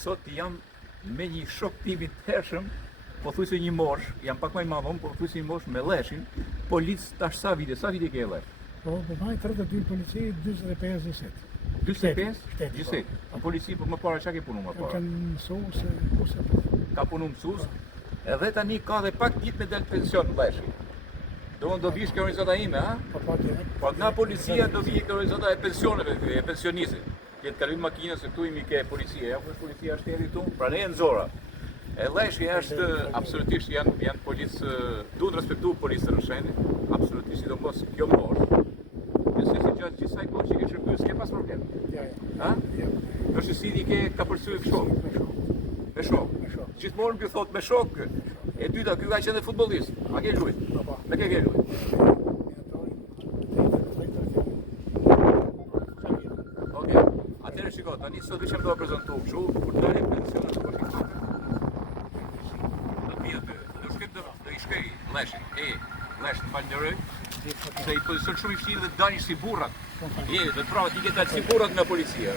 Sot jam me një shok tim i hershëm, po thuaj se një mosh, jam pak më i madh, po thuaj se një mosh me Leshin, polic tash sa vite ke Lesh? Po vaj 32 polici, 45 gjyset. 45? Shteti, Gjyset. Në polici po më para çka ke punu më para? Kanë mësuar se kurse Ka punu mësues, edhe tani ka dhe pak ditë me del pension Leshi. Do vish ke organizata ime, ha? po direkt. Po nga policia do vije ke organizata e pensioneve, e pensionistit. Jetë kalojnë makina se këtu imi ke policia, ja ku është policia shteti këtu, pra ne në Zora. E Leshi është absolutisht janë policë, duhet respektu policën në shenjë, absolutisht, sidomos kjo mosh. Nëse si gjatë gjithsaj kohë që ke shërbyr, s'ke pas problem. Ja. Ha? Është si di ke ka përsyetur kështu. Me shok. Gjithmonë ky thot me shok. E dyta, ky ka qenë futbollist. A ke luajt? Po. Me ke luajt? Okej. Atëherë shiko, tani sot ishem do të prezantu kështu, kur dalë pensionin të bashkisë. Do vjen do shkoj do i shkoj Leshin. Lesh të falënderoj. Se i pozicion shumë i vështirë dhe dani si burrat. Je, dhe prava ti ke dalë si burrat nga policia.